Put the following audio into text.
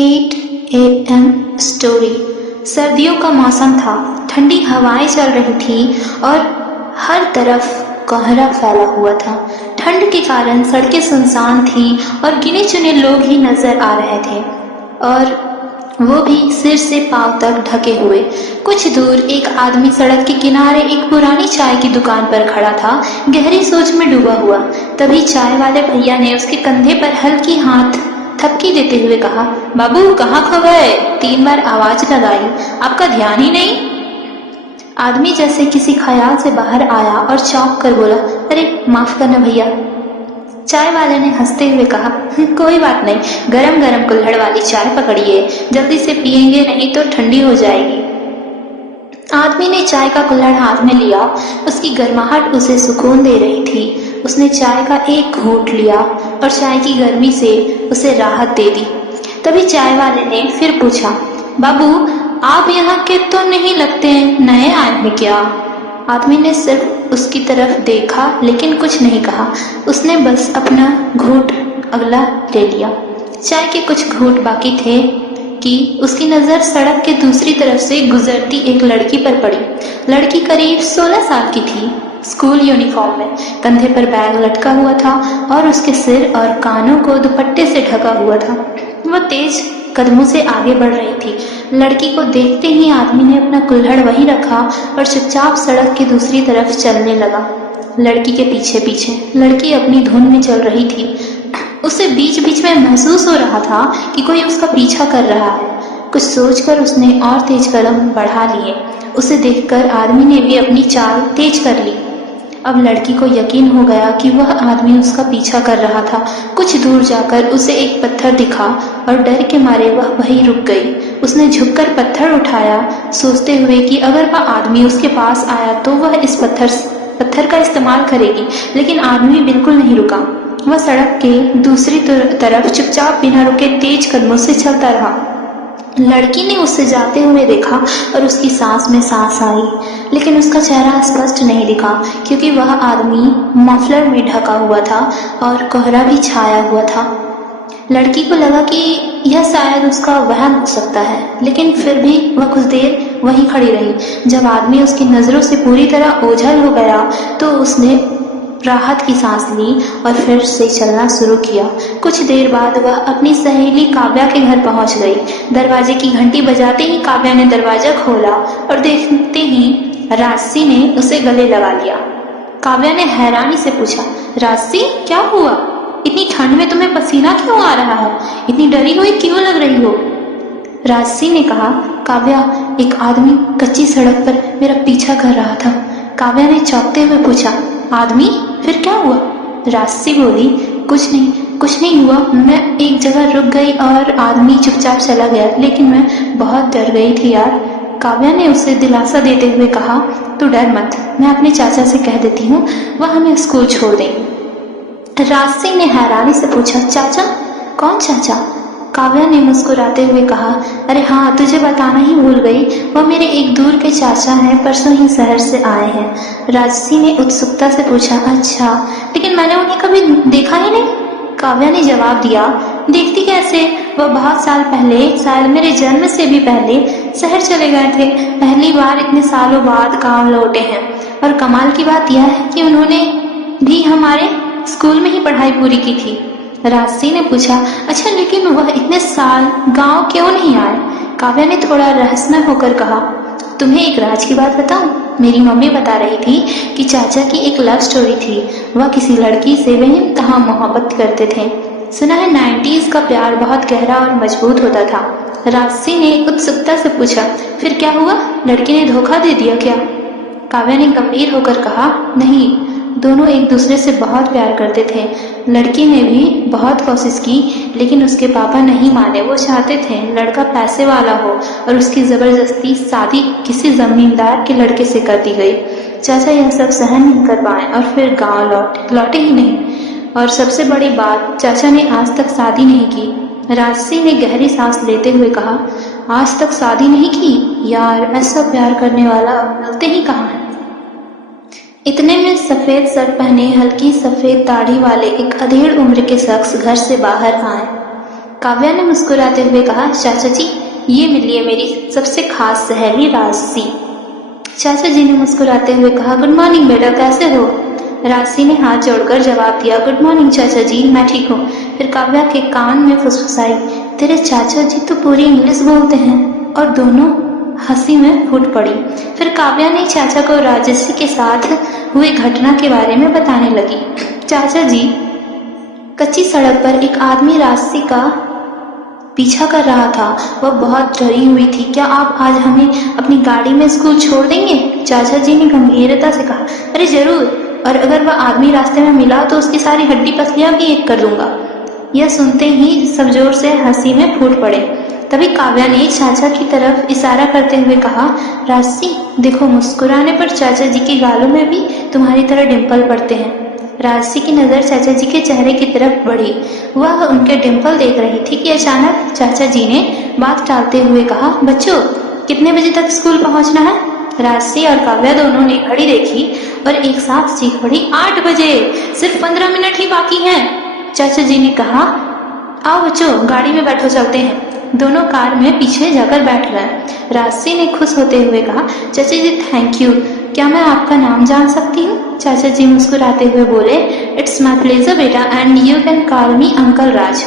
8 AM story. सर्दियों का मौसम था, ठंडी हवाएं चल रही थी और हर तरफ कोहरा फैला हुआ था। ठंड के कारण सड़कें सुनसान थी और गिने चुने लोग ही नजर आ रहे थे, और वो भी सिर से पांव तक ढके हुए। कुछ दूर एक आदमी सड़क के किनारे एक पुरानी चाय की दुकान पर खड़ा था, गहरी सोच में डूबा हुआ। तभी चाय वाले भैया ने उसके कंधे पर हल्की हाथ थपकी देते हुए कहा, बाबू कहाँ खो गए? 3 बार आवाज लगाई, आपका ध्यान ही नहीं। आदमी जैसे किसी ख्याल से बाहर आया और चौंक कर बोला, अरे माफ करना भैया। चाय वाले ने हंसते हुए कहा, कोई बात नहीं, गरम गरम कुल्हड़ वाली चाय पकड़िए, जल्दी से पियेंगे नहीं तो ठंडी हो जाएगी। आदमी ने चाय का कुल्हड़ हाथ में लिया, उसकी गर्माहट उसे सुकून दे रही थी। उसने चाय का एक घूंट लिया और चाय की गर्मी से उसे राहत दे दी। तभी चाय वाले ने फिर पूछा, बाबू आप यहाँ के तो नहीं लगते, नए आए हैं क्या? आदमी ने सिर्फ उसकी तरफ देखा लेकिन कुछ नहीं कहा। उसने बस अपना घूंट अगला ले लिया। चाय के कुछ घूंट बाकी थे कि उसकी नजर सड़क के दूसरी तरफ से गुजरती एक लड़की पर पड़ी। लड़की करीब 16 साल की थी, स्कूल यूनिफॉर्म में, कंधे पर बैग लटका हुआ था और उसके सिर और कानों को दुपट्टे से ढका हुआ था। वह तेज कदमों से आगे बढ़ रही थी। लड़की को देखते ही आदमी ने अपना कुल्हड़ वहीं रखा और चुपचाप सड़क की दूसरी तरफ चलने लगा, लड़की के पीछे पीछे। लड़की अपनी धुन में चल रही थी। उसे बीच बीच में महसूस हो रहा था कि कोई उसका पीछा कर रहा है। कुछ सोचकर उसने और तेज कदम बढ़ा लिए। उसे देखकर आदमी ने भी अपनी चाल तेज कर ली। अब लड़की को यकीन हो गया कि वह आदमी उसका पीछा कर रहा था। कुछ दूर जाकर उसे एक पत्थर दिखा और डर के मारे वह वहीं रुक गई। उसने झुककर पत्थर उठाया, सोचते हुए कि अगर वह आदमी उसके पास आया तो वह इस पत्थर का इस्तेमाल करेगी, लेकिन आदमी बिल्कुल नहीं रुका। वह सड़क के दूसरी तरफ चुपचाप बिना रुके तेज कदमों से चलता रहा। लड़की ने उसे जाते हुए देखा और उसकी सांस में सांस आई, लेकिन उसका चेहरा स्पष्ट नहीं दिखा क्योंकि वह आदमी मफलर में ढका हुआ था और कोहरा भी छाया हुआ था। लड़की को लगा कि यह शायद उसका वहम हो सकता है, लेकिन फिर भी वह कुछ देर वहीं खड़ी रही। जब आदमी उसकी नजरों से पूरी तरह ओझल हो गया तो उसने राहत की सांस ली और फिर से चलना शुरू किया। कुछ देर बाद वह अपनी सहेली काव्या के घर पहुंच गई। दरवाजे की घंटी बजाते ही काव्या ने दरवाजा खोला और देखते ही राजसी ने उसे गले लगा लिया। काव्या ने हैरानी से पूछा, राजसी क्या हुआ? इतनी ठंड में तुम्हें पसीना क्यों आ रहा है? इतनी डरी हुई क्यों लग रही हो? राजसी ने कहा, काव्या एक आदमी कच्ची सड़क पर मेरा पीछा कर रहा था। काव्या ने चौंकते हुए पूछा, आदमी? फिर क्या हुआ? राजसी बोली, कुछ नहीं हुआ। मैं एक जगह रुक गई और आदमी चुपचाप चला गया, लेकिन मैं बहुत डर गई थी यार। काव्या ने उसे दिलासा देते हुए कहा, तू डर मत, मैं अपने चाचा से कह देती हूँ, वह हमें स्कूल छोड़ देंगे। राजसी ने हैरानी से पूछा, चाचा? कौन चाचा? काव्या ने मुस्कुराते हुए कहा, अरे हाँ, तुझे बताना ही भूल गई, वह मेरे एक दूर के चाचा हैं, परसों ही शहर से आए हैं। राजसी ने उत्सुकता से पूछा, अच्छा, लेकिन मैंने उन्हें कभी देखा ही नहीं। काव्या ने जवाब दिया, देखती कैसे, वह बहुत साल पहले, शायद मेरे जन्म से भी पहले शहर चले गए थे। पहली बार इतने सालों बाद गाँव लौटे हैं। और कमाल की बात यह है कि उन्होंने भी हमारे स्कूल में ही पढ़ाई पूरी की थी। राजसी ने पूछा, अच्छा, लेकिन वह इतने साल गांव क्यों नहीं आए? काव्या ने थोड़ा रहस्यमय होकर कहा, तुम्हें एक राज की बात बताऊं? मेरी मम्मी बता रही थी कि चाचा की एक लव स्टोरी थी। वह किसी लड़की से बेइंतहा मोहब्बत करते थे। सुना है 90s का प्यार बहुत गहरा और मजबूत होता था। राजसी ने उत्सुकता से पूछा, फिर क्या हुआ? लड़की ने धोखा दे दिया क्या? काव्या ने गंभीर होकर कहा, नहीं, दोनों एक दूसरे से बहुत प्यार करते थे। लड़की ने भी बहुत कोशिश की, लेकिन उसके पापा नहीं माने। वो चाहते थे लड़का पैसे वाला हो और उसकी जबरदस्ती शादी किसी जमींदार के लड़के से कर दी गई। चाचा यह सब सहन नहीं कर पाए और फिर गांव लौटे ही नहीं। और सबसे बड़ी बात, चाचा ने आज तक शादी नहीं की। राजसी ने गहरी सांस लेते हुए कहा, आज तक शादी नहीं की? यार, ऐसा प्यार करने वाला मिलते ही कहाँ है। इतने में सफेद शर्ट पहने, हल्की सफेद दाढ़ी वाले एक अधेड़ उम्र के शख्स घर से बाहर आए। काव्या ने मुस्कुराते हुए कहा, चाचा जी ये मिलिए मेरी सबसे खास सहेली राशि। चाचा जी ने मुस्कुराते हुए कहा, गुड मॉर्निंग बेटा, कैसे हो? राशि ने हाथ जोड़कर जवाब दिया, गुड मॉर्निंग चाचा जी, मैं ठीक हूँ। फिर काव्या के कान में फुसफुसाई, तेरे चाचा जी तो पूरी इंग्लिश बोलते हैं। और दोनों हंसी में फूट पड़ी। फिर काव्या ने चाचा को राजश्री के साथ हुई घटना के बारे में बताने लगी। चाचा जी, कच्ची सड़क पर एक आदमी राशि का पीछा कर रहा था। वह बहुत डरी हुई थी। क्या आप आज हमें अपनी गाड़ी में स्कूल छोड़ देंगे? चाचा जी ने गंभीरता से कहा, अरे जरूर, और अगर वह आदमी रास्ते में मिला तो उसकी सारी हड्डी पसलियां भी एक कर दूंगा। यह सुनते ही सब जोर से हंसी में फूट पड़े। तभी काव्या ने चाचा की तरफ इशारा करते हुए कहा, राशि देखो, मुस्कुराने पर चाचा जी के गालों में भी तुम्हारी तरह डिंपल पड़ते हैं। राशि की नजर चाचा जी के चेहरे की तरफ बढ़ी। वह उनके डिंपल देख रही थी कि अचानक चाचा जी ने बात टालते हुए कहा, बच्चों कितने बजे तक स्कूल पहुंचना है? राशि और काव्या दोनों ने घड़ी देखी और एक साथ चीख पड़ी, 8 बजे, सिर्फ 15 मिनट ही बाकी हैं। चाचा जी ने कहा, आओ बच्चों गाड़ी में बैठो, चलते हैं। दोनों कार में पीछे जाकर बैठ गए। राशि ने खुश होते हुए कहा, चाचा जी थैंक यू, क्या मैं आपका नाम जान सकती हूँ? चाचा जी मुस्कुराते हुए बोले, इट्स माई प्लेजर बेटा, and you can call me uncle Raj.